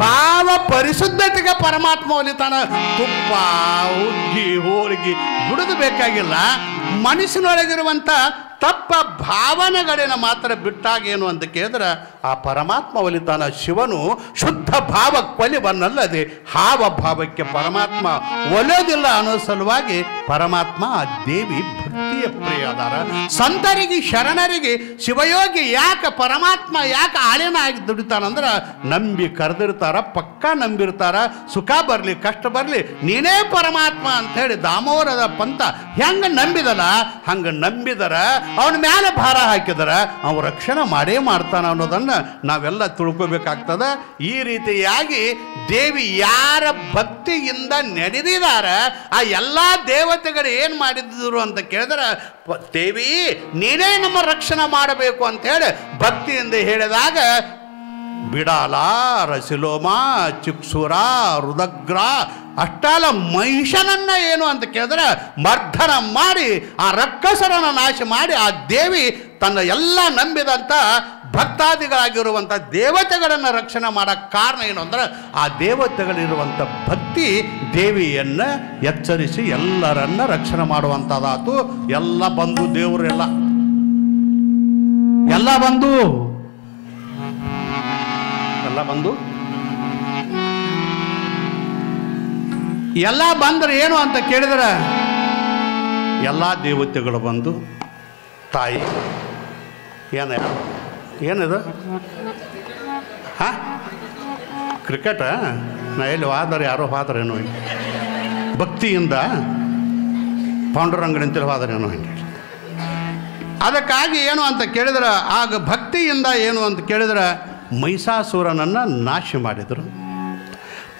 ಭಾವ ಪರಿಶುದ್ಧತೆಗೆ ಪರಮಾತ್ಮ ಒಲಿತಾನ. ತುಪ್ಪ ಹುಗ್ಗಿ ಹೋಳಿಗೆ ದುಡಿದು ಬೇಕಾಗಿಲ್ಲ. ಮನಸ್ಸಿನೊಳಗಿರುವಂಥ ತಪ್ಪ ಭಾವನೆಗಳೇನ ಮಾತ್ರ ಬಿಟ್ಟಾಗ ಏನು ಅಂತ ಕೇಳಿದ್ರೆ ಆ ಪರಮಾತ್ಮ ಒಲಿತಾನ. ಶಿವನು ಶುದ್ಧ ಭಾವಕ್ಕೆ ಒಲಿವನ್ನಲ್ಲದೆ ಹಾವ ಭಾವಕ್ಕೆ ಪರಮಾತ್ಮ ಒಲಿಯೋದಿಲ್ಲ ಅನ್ನೋ ಸಲುವಾಗಿ ಪರಮಾತ್ಮ ಆ ದೇವಿ ಭಕ್ತಿಯ ಪ್ರಿಯ ಅದಾರ. ಸಂತರಿಗೆ ಶರಣರಿಗೆ ಶಿವಯೋಗಿ ಯಾಕೆ ಪರಮಾತ್ಮ ಯಾಕೆ ಆಳಿನ ಆಗಿ ದುಡಿತಾನಂದ್ರೆ ನಂಬಿ ಕರೆದಿರ್ತಾರ, ಪಕ್ಕ ನಂಬಿರ್ತಾರ. ಸುಖ ಬರಲಿ ಕಷ್ಟ ಬರಲಿ ನೀನೇ ಪರಮಾತ್ಮ ಅಂಥೇಳಿ ದಾಮೋದರ ಪಂಥ ಹೆಂಗೆ ನಂಬಿದಲ್ಲ ಹಂಗೆ ನಂಬಿದರ ಅವನ ಮೇಲೆ ಭಾರ ಹಾಕಿದರ ಅವ ರಕ್ಷಣೆ ಮಾಡೇ ಮಾಡ್ತಾನ ಅನ್ನೋದನ್ನು ನಾವೆಲ್ಲ ತಿಳ್ಕೋಬೇಕಾಗ್ತದ. ಈ ರೀತಿಯಾಗಿ ದೇವಿ ಯಾರ ಭಕ್ತಿಯಿಂದ ನಡೆದಿದಾರ ಆ ಎಲ್ಲ ದೇವತೆಗಳು ಏನು ಮಾಡಿದ್ರು ಅಂತ ಕೇಳಿದ್ರೆ ದೇವಿ ನೀನೇ ನಮ್ಮ ರಕ್ಷಣೆ ಮಾಡಬೇಕು ಅಂತ ಹೇಳಿ ಭಕ್ತಿಯಿಂದ ಹೇಳಿದಾಗ ಬಿಡಾಲ, ರಸಿಲೋಮ, ಚಿಕ್ಸುರ, ರುದಗ್ರ ಅಷ್ಟಾಲ ಮಹಿಷನನ್ನ ಏನು ಅಂತ ಕೇಳಿದ್ರೆ ಮರ್ಧನ ಮಾಡಿ ಆ ರಕ್ಕಸರನ್ನು ನಾಶ ಮಾಡಿ ಆ ದೇವಿ ತನ್ನ ಎಲ್ಲ ನಂಬಿದಂಥ ಭಕ್ತಾದಿಗಳಾಗಿರುವಂಥ ದೇವತೆಗಳನ್ನು ರಕ್ಷಣೆ ಮಾಡೋಕ್ಕೆ ಕಾರಣ ಏನು ಅಂದ್ರೆ ಆ ದೇವತೆಗಳಿರುವಂಥ ಭಕ್ತಿ ದೇವಿಯನ್ನು ಎಚ್ಚರಿಸಿ ಎಲ್ಲರನ್ನ ರಕ್ಷಣೆ ಮಾಡುವಂಥದ್ದಾತು. ಎಲ್ಲ ಬಂದು ದೇವರೆಲ್ಲ ಬಂದ್ರೆ ಏನು ಅಂತ ಕೇಳಿದ್ರೆ ಎಲ್ಲ ದೇವತೆಗಳು ಬಂದು ತಾಯಿ ಏನಿದು ಕ್ರಿಕೆಟ ನಾ ಎಲ್ಲಿ ಹೋದರೆ ಯಾರೋ ಹೋದ್ರೇನೋ ಭಕ್ತಿಯಿಂದ ಪಾಂಡುರಂಗನಂತೇಳಿ ಹೋದ್ರೇನೋ ಹಿಂಗೆ. ಅದಕ್ಕಾಗಿ ಏನು ಅಂತ ಕೇಳಿದ್ರೆ ಆಗ ಭಕ್ತಿಯಿಂದ ಏನು ಅಂತ ಕೇಳಿದ್ರೆ ಮಹಿಷಾಸುರನನ್ನು ನಾಶ ಮಾಡಿದರು.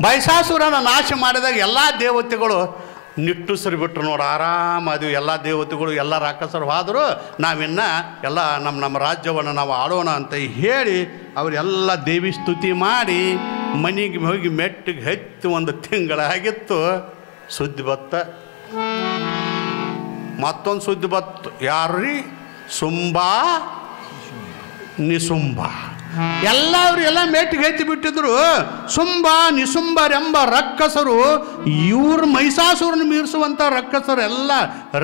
ಮಹಿಷಾಸುರನ ನಾಶ ಮಾಡಿದಾಗ ಎಲ್ಲ ದೇವತೆಗಳು ನಿಟ್ಟುಸಿರು ಬಿಟ್ಟರು. ನೋಡಿ ಆರಾಮಾದೀವಿ ಎಲ್ಲ ದೇವತೆಗಳು ಎಲ್ಲ ರಾಕ್ಷಸರು ಹೋದರು, ನಾವಿನ್ನ ಎಲ್ಲ ನಮ್ಮ ರಾಜ್ಯವನ್ನು ನಾವು ಆಳೋಣ ಅಂತ ಹೇಳಿ ಅವರೆಲ್ಲ ದೇವಿ ಸ್ತುತಿ ಮಾಡಿ ಮನೆಗೆ ಹೋಗಿ ಮೆಟ್ಟಿಗೆ ಹತ್ತಿ ಒಂದು ತಿಂಗಳಾಗಿತ್ತು. ಸುದ್ದಿ ಬತ್ತ, ಮತ್ತೊಂದು ಸುದ್ದಿ ಬತ್ತು. ಯಾರ್ರೀ? ಸುಂಬ ನಿಸುಂಬ ಎಲ್ಲ ಮೇಟಿಗೆ ಎತ್ತಿ ಬಿಟ್ಟಿದ್ರು. ಸುಂಬ ನಿಸುಂಬರೆಂಬ ರಕ್ಕಸರು ಇವ್ರ ಮಹಿಷಾಸುರನ ಮೀರಿಸುವಂಥ ರಕ್ಕಸರು ಎಲ್ಲ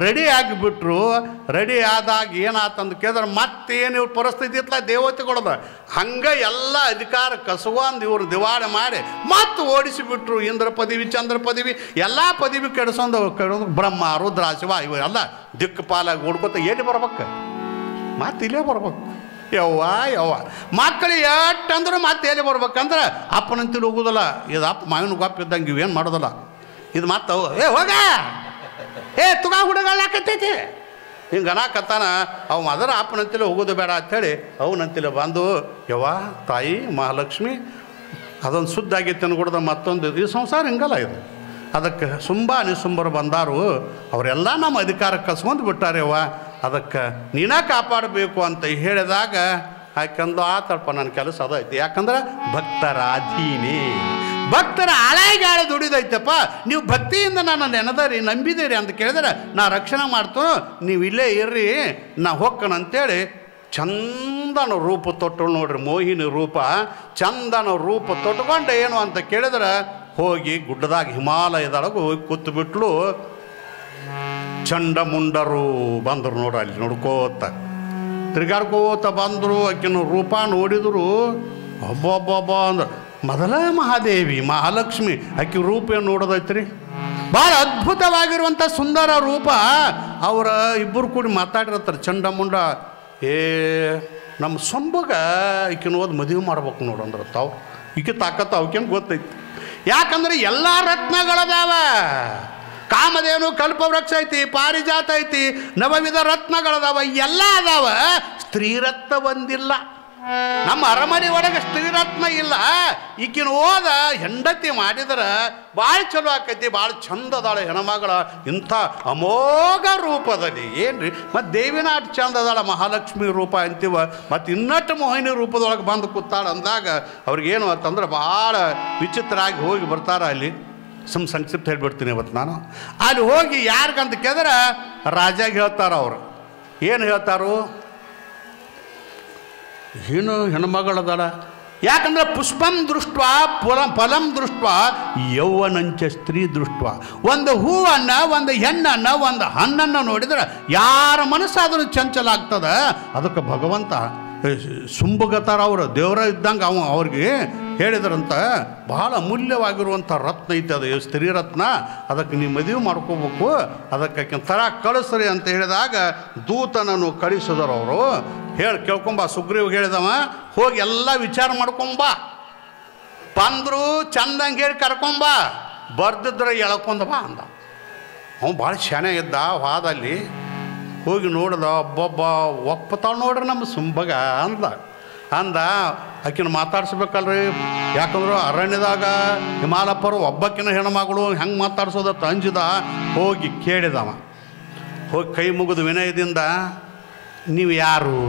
ರೆಡಿ ಆಗಿಬಿಟ್ರು. ರೆಡಿ ಆದಾಗ ಏನಾತಂದು ಕೇಳಿದ್ರೆ ಮತ್ತೇನು ಇವ್ರ ಪರಿಸ್ಥಿತಿ ಇತ್ತಲ್ಲ ದೇವತೆಗಳದ ಹಂಗೆ ಎಲ್ಲ ಅಧಿಕಾರ ಕಸುವಂದು ಇವರು ದಿವಾಳ ಮಾಡಿ ಮತ್ತೆ ಓಡಿಸಿಬಿಟ್ರು. ಇಂದ್ರ ಪದವಿ ಚಂದ್ರ ಪದವಿ ಎಲ್ಲ ಪದವಿ ಕೆಡಿಸೋದು ಬ್ರಹ್ಮ ರುದ್ರ ಶಿವ ಇವೆಲ್ಲ ದಿಕ್ಕುಪಾಲಾಗಿ ಓಡ್ಕೊತ ಎಲ್ಲಿ ಬರ್ಬೇಕು? ಮತ್ತೆ ಇಲ್ಲೇ ಬರ್ಬೇಕು. ಯವ್ವ ಮಕ್ಕಳು ಎಟ್ಟಂದ್ರೆ ಮತ್ತೆ ಎಲ್ಲಿ ಬರ್ಬೇಕಂದ್ರೆ ಅಪ್ಪನಂತಲ್ಲಿ ಹೋಗೋದಲ್ಲ. ಇದು ಅಪ್ಪ ಮಾವಿನ ಗೋಪ್ ಇದ್ದಂಗೆ ಇವೇನು ಮಾಡೋದಲ್ಲ. ಇದು ಮತ್ತೆ ಹೋಗ ತುಗ ಹುಡುಗಾಕತ್ತೈತಿ ಹಿಂಗೆ ಅನಾಕತ್ತಾನ. ಅವು ಅದರ ಅಪ್ಪನಂತಲ್ಲಿ ಹೋಗೋದು ಬೇಡ ಅಂಥೇಳಿ ಅವನಂತಲ್ಲಿ ಬಂದು ಯವ್ವ ತಾಯಿ ಮಹಾಲಕ್ಷ್ಮಿ ಅದೊಂದು ಶುದ್ಧ ಆಗೈತೆ ಅನ್ಕೊಡ್ದ ಮತ್ತೊಂದು ಈ ಸಂಸಾರ ಹಿಂಗಲ್ಲ ಇದು. ಅದಕ್ಕೆ ಸುಂಬ ನಿಸುಂಬರು ಬಂದಾರು ಅವರೆಲ್ಲ ನಮ್ಮ ಅಧಿಕಾರಕ್ಕೆ ಕಸ್ಕೊಂಡು ಬಿಟ್ಟಾರ್ಯವ್ವ, ಅದಕ್ಕೆ ನೀನ ಕಾಪಾಡಬೇಕು ಅಂತ ಹೇಳಿದಾಗ ಯಾಕಂದು ಆತಲ್ಪ ನನ್ನ ಕೆಲಸ ಅದೈತಿ. ಯಾಕಂದ್ರೆ ಭಕ್ತರ ಅಧೀನಿ, ಭಕ್ತರ ಆಳಾಗಿ ದುಡಿದೈತಪ್ಪ. ನೀವು ಭಕ್ತಿಯಿಂದ ನನ್ನ ನೆನೆದರಿ ನಂಬಿದಿರಿ ಅಂತ ಕೇಳಿದ್ರೆ ನಾ ರಕ್ಷಣೆ ಮಾಡ್ತು, ನೀವು ಇಲ್ಲೇ ಇರ್ರಿ ನಾ ಹೋಗ್ಕಣ ಅಂತೇಳಿ ಚಂದನ ರೂಪ ತೊಟ್ಟು ನೋಡ್ರಿ. ಮೋಹಿನಿ ರೂಪ ಚಂದನ ರೂಪ ತೊಟ್ಕೊಂಡು ಏನು ಅಂತ ಕೇಳಿದ್ರೆ ಹೋಗಿ ಗುಡ್ಡದಾಗ ಹಿಮಾಲಯದೊಳಗೆ ಹೋಗಿ ಕೂತು ಬಿಟ್ಲು. ಚಂಡಮುಂಡರು ಬಂದರು ನೋಡ್ರಿ, ಅಲ್ಲಿ ನೋಡ್ಕೋತ ತಿರ್ಗಾಡ್ಕೋತ ಬಂದರು. ಆಕಿನ ರೂಪ ನೋಡಿದ್ರು ಒಬ್ಬೊಬ್ಬೊಬ್ಬ ಅಂದ್ರೆ ಮೊದಲ ಮಹಾದೇವಿ ಮಹಾಲಕ್ಷ್ಮಿ ಆಕೆ ರೂಪ ಏನು ನೋಡೋದೈತ್ರಿ. ಭಾಳ ಅದ್ಭುತವಾಗಿರುವಂಥ ಸುಂದರ ರೂಪ. ಅವರ ಇಬ್ಬರು ಕೂಡಿ ಮಾತಾಡಿರ್ತಾರೆ. ಚಂಡಮುಂಡ ನಮ್ಮ ಸೊಂಬಗ ಈಕಿನ ಓದಿ ಮದುವೆ ಮಾಡ್ಬೇಕು ನೋಡಂದ್ರೆ ತಾವು ಈಕೆ ತಾಕತ್ತ ಅವಕ್ಕೇನು ಗೊತ್ತೈತಿ. ಯಾಕಂದ್ರೆ ಎಲ್ಲ ರತ್ನಗಳದಾವ. ಕಾಮಧೇನು ಕಲ್ಪವೃಕ್ಷ ಐತಿ, ಪಾರಿಜಾತ ಐತಿ, ನವವಿಧ ರತ್ನಗಳದಾವ, ಎಲ್ಲ ಅದಾವ. ಸ್ತ್ರೀರತ್ನ ಒಂದಿಲ್ಲ. ನಮ್ಮ ಅರಮನೆ ಒಳಗೆ ಸ್ತ್ರೀರತ್ನ ಇಲ್ಲ. ಈಗಿನ ಓದ ಹೆಂಡತಿ ಮಾಡಿದ್ರೆ ಭಾಳ ಚಲೋ ಆಕೈತಿ, ಭಾಳ ಚಂದ ಅದಾಳ ಹೆಣ್ಮಗಳ. ಇಂಥ ಅಮೋಘ ರೂಪದಲ್ಲಿ ಏನ್ರಿ ಮತ್ತು ದೇವಿನ ಅಷ್ಟು ಚಂದ ಅದಾಳ ಮಹಾಲಕ್ಷ್ಮಿ ರೂಪ ಅಂತೀವ. ಮತ್ತು ಇನ್ನಟ್ಟು ಮೋಹಿನಿ ರೂಪದೊಳಗೆ ಬಂದು ಕೂತಾಳ ಅಂದಾಗ ಅವ್ರಿಗೇನು ಅಂತಂದ್ರೆ ಭಾಳ ವಿಚಿತ್ರ ಆಗಿ ಹೋಗಿ ಬರ್ತಾರ. ಅಲ್ಲಿ ಸಂಕ್ಷಿಪ್ತ ಹೇಳ್ಬಿಡ್ತೀನಿ ಇವತ್ತು ನಾನು. ಅಲ್ಲಿ ಹೋಗಿ ಯಾರಿಗಂತ ಕೇಳಿದ್ರೆ ರಾಜಾಗ ಹೇಳ್ತಾರ. ಅವರು ಏನು ಹೇಳ್ತಾರು? ಏನು ಹೆಣ್ಮಗಳದಾಳ ಯಾಕಂದ್ರೆ ಪುಷ್ಪಂ ದೃಷ್ಟ ಫಲಂ ದೃಷ್ಟ ಯೌವನಂಚ ಸ್ತ್ರೀ ದೃಷ್ಟ. ಒಂದು ಹೂವನ್ನ, ಒಂದು ಹೆಣ್ಣನ್ನ, ಒಂದು ಹಣ್ಣನ್ನು ನೋಡಿದ್ರೆ ಯಾರ ಮನಸ್ಸಾದರೂ ಚಂಚಲ ಆಗ್ತದ. ಅದಕ್ಕೆ ಭಗವಂತ ಸುಂಬಗತಾರ ಅವರು ದೇವರ ಇದ್ದಂಗೆ ಅವ್ರಿಗೆ ಹೇಳಿದ್ರಂತ, ಬಹಳ ಅಮೂಲ್ಯವಾಗಿರುವಂಥ ರತ್ನ ಐತೆ ಅದು, ಸ್ತ್ರೀ ರತ್ನ. ಅದಕ್ಕೆ ನೀವು ಮದುವೆ ಮಾಡ್ಕೋಬೇಕು, ಅದಕ್ಕೆ ತರ ಕಳಿಸ್ರಿ ಅಂತ ಹೇಳಿದಾಗ ದೂತನನ್ನು ಕಳಿಸಿದರು ಅವರು. ಕೇಳ್ಕೊಂಬ ಸುಗ್ರೀವ್ ಹೇಳಿದವ, ಹೋಗಿ ಎಲ್ಲ ವಿಚಾರ ಮಾಡ್ಕೊಂಬ, ಬಂದರು ಚಂದಂಗೆ ಹೇಳಿ ಕರ್ಕೊಂಬ, ಬರ್ದಿದ್ರೆ ಎಳ್ಕೊಂಡ ಬಾ ಅಂದ. ಅವನು ಭಾಳ ಶಾನೆ ಇದ್ದ. ವಾದಲ್ಲಿ ಹೋಗಿ ನೋಡ್ದ, ಒಬ್ಬೊಬ್ಬ ಒಪ್ಪತಾವ್ ನೋಡ್ರಿ ನಮ್ಮ ಸುಂಬಗ ಅಂದ. ಆಕಿನ ಮಾತಾಡ್ಸ್ಬೇಕಲ್ರಿ, ಯಾಕಂದ್ರೆ ಅರಣ್ಯದಾಗ ಹಿಮಾಲಪರು ಒಬ್ಬಕ್ಕಿನ ಹೆಣ್ಮಗಳು ಹೆಂಗೆ ಮಾತಾಡ್ಸೋದತ್ತ ಅಂಜಿದ. ಹೋಗಿ ಕೇಳಿದವ, ಹೋಗಿ ಕೈ ಮುಗಿದು ವಿನಯದಿಂದ, ನೀವು ಯಾರು,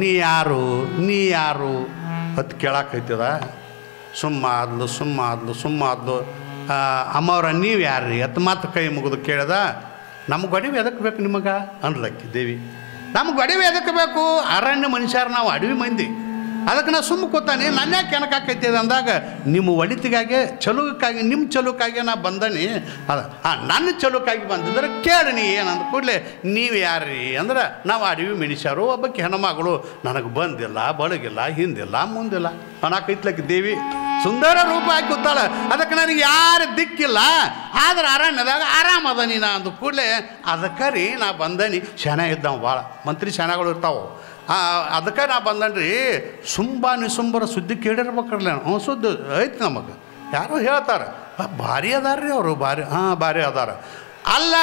ನೀ ಯಾರು, ನೀ ಯಾರು ಅಂತ ಕೇಳಾಕೈತದ. ಸುಮ್ಮಾದ್ಲು. ಅಮ್ಮವ್ರ ನೀವು ಯಾರ್ರಿ ಅತ್ ಮಾತು ಕೈ ಮುಗಿದು ಕೇಳ್ದ. ನಮ್ಗೆ ಗಡಿವೆ ಎದಕ್ಕೆ ಬೇಕು ನಿಮಗೆ ಅನ್ಲಕ್ಕಿ ದೇವಿ. ನಮ್ಗೆ ಗಡಿವೆ ಎದಕ್ಕೆ ಬೇಕು? ಅರಣ್ಯ ಮನುಷ್ಯರು ನಾವು, ಅಡವಿ ಮಂದಿ. ಅದಕ್ಕೆ ನಾ ಸುಮ್ಮ ಕೂತಾನೆ, ನನ್ನ ಯಾಕೆ ಕೆಣಕಾಕೈತಿದೆ ಅಂದಾಗ, ನಿಮ್ಮ ಒಳಿತಿಗಾಗಿ ಚಲುಕ್ಕಾಗಿ, ನಿಮ್ಮ ಚಲುಕ್ಕಾಗಿ ನಾ ಬಂದನಿ. ನನ್ನ ಚಲುಕ್ಕಾಗಿ ಬಂದಿದ್ರೆ ಕೇಳಿ ಏನಂದ ಕೂಡಲೇ, ನೀವು ಯಾರ್ರಿ ಅಂದ್ರೆ, ನಾವು ಅಡವಿ ಮನುಷ್ಯರು, ಒಬ್ಬಕ್ಕೆ ಹೆಣ್ಮಗಳು, ನನಗೆ ಬಂದಿಲ್ಲ, ಬಳಗಿಲ್ಲ, ಹಿಂದಿಲ್ಲ, ಮುಂದಿಲ್ಲ ಅನ್ನಕೈತ್ಲಕ್ಕೆ ದೇವಿ. ಸುಂದರ ರೂಪ ಹಾಕಿ ಕೂತಾಳ. ಅದಕ್ಕೆ ನನಗೆ ಯಾರು ದಿಕ್ಕಿಲ್ಲ, ಆದ್ರೆ ಅರಣ್ಯದಾಗ ಆರಾಮದ ನೀನು ಅಂದ ಕೂಡಲೇ, ಅದಕ್ಕೆ ರೀ ನಾ ಬಂದನಿ. ಶನ ಇದ್ದಾವ ಭಾಳ ಮಂತ್ರಿ ಶನಗಳು ಇರ್ತಾವೆ. ಅದಕ್ಕೆ ನಾ ಬಂದನ್ರಿ. ನಿಸುಂಬರ ಸುದ್ದಿ ಕೇಳಿರ್ಬೇಕಲ್ಲ. ಸುದ್ದಿ ಐತಿ ನಮಗೆ, ಯಾರೋ ಹೇಳ್ತಾರೆ ಭಾರಿ ಅದಾರ್ರಿ ಅವರು, ಭಾರಿ ಅದಾರ. ಅಲ್ಲ,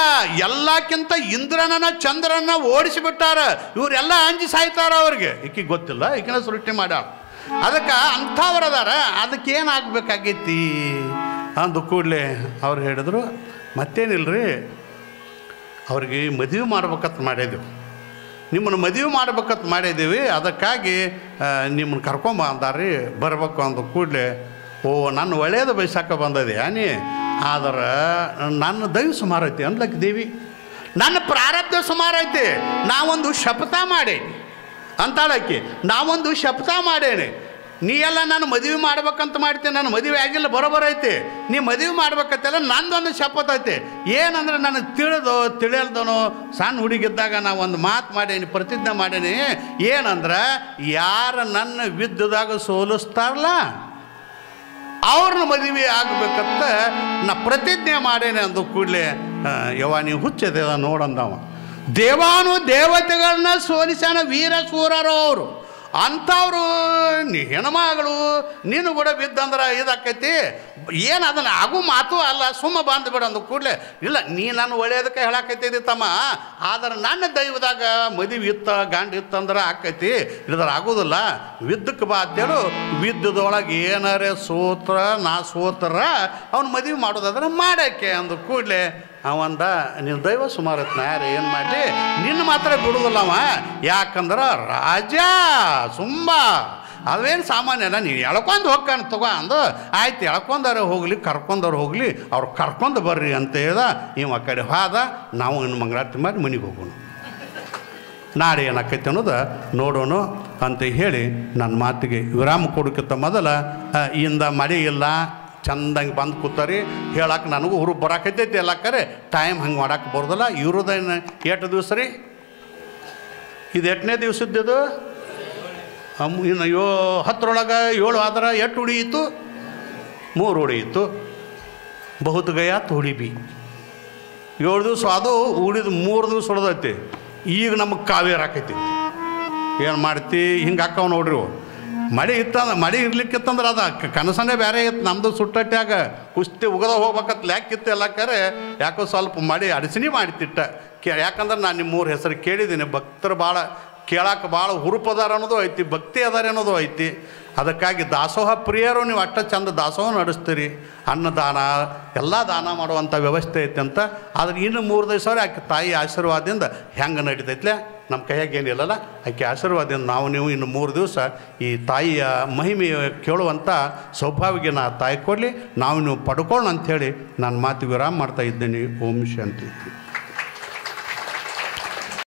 ಎಲ್ಲಕ್ಕಿಂತ ಇಂದ್ರನ ಚಂದ್ರನ ಓಡಿಸಿಬಿಟ್ಟಾರ. ಇವರೆಲ್ಲ ಅಂಜಿ ಸಾಯ್ತಾರ ಅವ್ರಿಗೆ. ಈಕಿ ಗೊತ್ತಿಲ್ಲ, ಈಕಿನ ಸೃಷ್ಟಿ ಮಾಡ್ಯಾಳ. ಅದಕ್ಕೆ ಅಂಥವ್ರದಾರ. ಅದಕ್ಕೇನಾಗಬೇಕಾಗೈತಿ ಅಂದು ಕೂಡಲೇ ಅವ್ರು ಹೇಳಿದ್ರು, ಮತ್ತೇನಿಲ್ರಿ, ಅವ್ರಿಗೆ ಮದುವೆ ಮಾಡ್ಬೇಕಂತ ಮಾಡಿದೆವು, ನಿಮ್ಮನ್ನು ಮದುವೆ ಮಾಡ್ಬೇಕಂತ ಮಾಡಿದ್ದೀವಿ, ಅದಕ್ಕಾಗಿ ನಿಮ್ಮನ್ನು ಕರ್ಕೊಂಬ ಅಂದಾರ್ರಿ, ಬರ್ಬೇಕು ಅಂದ ಕೂಡಲೇ, ನನ್ನ ಒಳ್ಳೆಯದು ಬಯಸಾಕ ಬಂದದೆ ನೀ, ಆದ್ರೆ ನನ್ನ ದೈವ ಸುಮಾರು ಐತಿ ಅನ್ಲಕ್ಕೆ ದೇವಿ. ನನ್ನ ಪ್ರಾರಬ್ಧ ಸುಮಾರು ಐತಿ. ನಾವೊಂದು ಶಪಥ ಮಾಡೇನಿ ಅಂತಾಳಕ್ಕಿ. ನಾವೊಂದು ಶಪಥ ಮಾಡೇನೆ, ನೀ ಎಲ್ಲ ನಾನು ಮದುವೆ ಮಾಡ್ಬೇಕಂತ ಮಾಡ್ತೀನಿ, ನಾನು ಮದುವೆ ಆಗಿಲ್ಲ ಬರೋಬರ ಐತಿ, ನೀ ಮದುವೆ ಮಾಡ್ಬೇಕಂತೆಲ್ಲ ನಂದೊಂದು ಶಪಥ ಐತಿ. ಏನಂದ್ರೆ ನನಗೆ ತಿಳಿಯಲ್ದನೋ ಸಣ್ಣ ಹುಡುಗಿದ್ದಾಗ ನಾ ಒಂದು ಮಾತು ಮಾಡೇನಿ, ಪ್ರತಿಜ್ಞೆ ಮಾಡೇನಿ. ಏನಂದ್ರೆ, ಯಾರು ನನ್ನ ವಿದ್ಯುದಾಗ ಸೋಲಿಸ್ತಾರಲ್ಲ ಅವ್ರನ್ನ ಮದುವೆ ಆಗ್ಬೇಕಂತ ನಾ ಪ್ರತಿಜ್ಞೆ ಮಾಡೇನೆ ಅಂದ ಕೂಡಲೇ, ನೀವು ಹುಚ್ಚದೆ ನೋಡಂದವ. ದೇವಾನು ದೇವತೆಗಳನ್ನ ಸೋಲಿಸಾನ ವೀರ ಸೂರರು ಅವರು. ಅಂಥವ್ರು ಹೆಣ್ಮಗಳು ನೀನು ಕೂಡ ಬಿದ್ದಂದ್ರೆ ಇದಾಕೈತಿ. ಏನು ಅದನ್ನು ಆಗು ಮಾತು ಅಲ್ಲ, ಸುಮ್ಮ ಬಂದುಬಿಡು ಅಂದ ಕೂಡಲೇ, ಇಲ್ಲ ನೀ ನಾನು ಒಳ್ಳೆಯದಕ್ಕೆ ಹೇಳಾಕೈತಿದ್ದಿ ತಮ್ಮ, ಆದ್ರೆ ನನ್ನ ದೈವದಾಗ ಮದುವೆ ಇತ್ತ ಗಂಡು ಇತ್ತಂದ್ರೆ ಆಕೈತಿ, ಇಲ್ದ್ರ ಆಗೋದಿಲ್ಲ, ವಿದ್ಯಕ್ಕೆ ಬಾ ಅಂತೇಳು. ವಿದ್ಯುದೊಳಗೆ ಏನಾರೇ ನಾ ಸೋತ್ರ ಅವ್ನು ಮದುವೆ ಮಾಡೋದಾದ್ರೆ ಮಾಡಕ್ಕೆ ಅಂದ ಕೂಡಲೇ ಅವಂದ, ನಿನ್ನ ದೈವ ಸುಮಾರು ಯಾರು ಏನು ಮಾಡಿ ನಿನ್ನ ಮಾತ್ರ ಬಿಡುದಿಲ್ಲವ. ಯಾಕಂದ್ರೆ ರಾಜ ಸುಂಬ ಅದೇನು ಸಾಮಾನ್ಯನ, ನೀನು ಎಳ್ಕೊಂಡು ಹೋಗ್ಕಾನ ತಗೋ ಅಂದು. ಆಯ್ತು, ಎಳ್ಕೊಂಡವ್ರೆ ಹೋಗಲಿ, ಕರ್ಕೊಂಡವ್ರು ಹೋಗಲಿ, ಅವ್ರು ಕರ್ಕೊಂಡು ಬರ್ರಿ ಅಂತ ಹೇಳ್ದ. ಇವ ಆ ಕಡೆ ಹೋದ. ನಾವು ಇನ್ನು ಮಂಗಳಾರತಿ ಮಾಡಿ ಮನೆಗೆ ಹೋಗೋಣ, ನಾಳೆ ಏನಾಕೈತೆ ಅನ್ನೋದು ನೋಡೋಣ ಅಂತ ಹೇಳಿ ನನ್ನ ಮಾತಿಗೆ ವಿರಾಮ ಕೊಡೋಕ್ಕಿಂತ ಮೊದಲ, ಇಂದ ಮಳೆ ಇಲ್ಲ, ಚಂದಂಗೆ ಬಂದು ಕೂತಾರಿ ಹೇಳಕ್ಕೆ ನನಗೂ ಹುರು ಬರಾಕೈತೈತಿ. ಎಲ್ಲಕ್ಕರೆ ಟೈಮ್ ಹಂಗೆ ಮಾಡಕ್ಕೆ ಬರೋದಿಲ್ಲ. ಇವ್ರದ್ದೇನು ಎಷ್ಟು ದಿವಸ ರೀ ಇದು? 8ನೇ ದಿವಸದ್ದು. ಇನ್ನು 10ರೊಳಗೆ 7 ಆದ್ರೆ ಎಷ್ಟು ಉಳಿಯಿತು? 3 ಉಳಿಯಿತು. ಬಹುತ್ ಗಯಾತ್ ಉಳಿಬಿ 7 ದಿವಸ ಅದು ಉಳಿದು 3 ದಿವಸ ಉಳಿದೈತಿ. ಈಗ ನಮಗೆ ಕಾವೇರಿ ಆಕೈತಿ. ಏನು ಮಾಡ್ತಿ? ಹಿಂಗೆ ಹಾಕವ್ ನೋಡ್ರಿ. ಮಳೆ ಮಳೆ ಇರ್ಲಿಕ್ಕಿತ್ತಂದ್ರೆ ಅದು ಕನಸನೇ ಬೇರೆ ಇತ್ತು. ನಮ್ಮದು ಸುಟ್ಟಟ್ಟಾಗ ಕುಸ್ತಿ ಉಗದ ಹೋಗ್ಬೇಕತ್ ಲ್ಯಾಕಿತ್ತು. ಎಲ್ಲಕ್ಕಾರೆ ಯಾಕೋ ಸ್ವಲ್ಪ ಮಳೆ ಅಡಚಣೆ ಮಾಡಿತಿಟ್ಟ. ಯಾಕಂದ್ರೆ ನಾನು ನಿಮ್ಮ 3 ಹೆಸರು ಕೇಳಿದ್ದೀನಿ. ಭಕ್ತರು ಭಾಳ ಕೇಳಕ್ಕೆ ಭಾಳ ಹುರುಪದಾರ ಅನ್ನೋದು ಐತಿ, ಭಕ್ತಿ ಅದಾರ ಅನ್ನೋದು ಐತಿ. ಅದಕ್ಕಾಗಿ ದಾಸೋಹ ಪ್ರಿಯರು ನೀವು ಅಷ್ಟ ಚಂದ ದಾಸೋಹ ನಡೆಸ್ತೀರಿ. ಅನ್ನದಾನ ಎಲ್ಲ ದಾನ ಮಾಡುವಂಥ ವ್ಯವಸ್ಥೆ ಐತಿ ಅಂತ. ಆದ್ರೆ ಇನ್ನು 3 ದಿವಸ ಆಕೆ ತಾಯಿ ಆಶೀರ್ವಾದದಿಂದ ಹೆಂಗೆ ನಡೀತೈತ್ಲೆ, ನಮ್ಮ ಕೈಯಾಗ ಏನಿಲ್ಲಲ್ಲ, ಆಕೆ ಆಶೀರ್ವಾದದಿಂದ ನಾವು ನೀವು ಇನ್ನು 3 ದಿವಸ ಈ ತಾಯಿಯ ಮಹಿಮೆ ಕೇಳುವಂಥ ಸೌಭಾಗ್ಯ ನಾ ತಾಯಿ ಕೊಡಲಿ, ನಾವು ನೀವು ಪಡ್ಕೊಳ್ಳೋಣ ಅಂಥೇಳಿ ನಾನು ಮಾತು ವಿರಾಮ ಮಾಡ್ತಾ ಇದ್ದೀನಿ. ಓಂ ಶಾಂತಿ.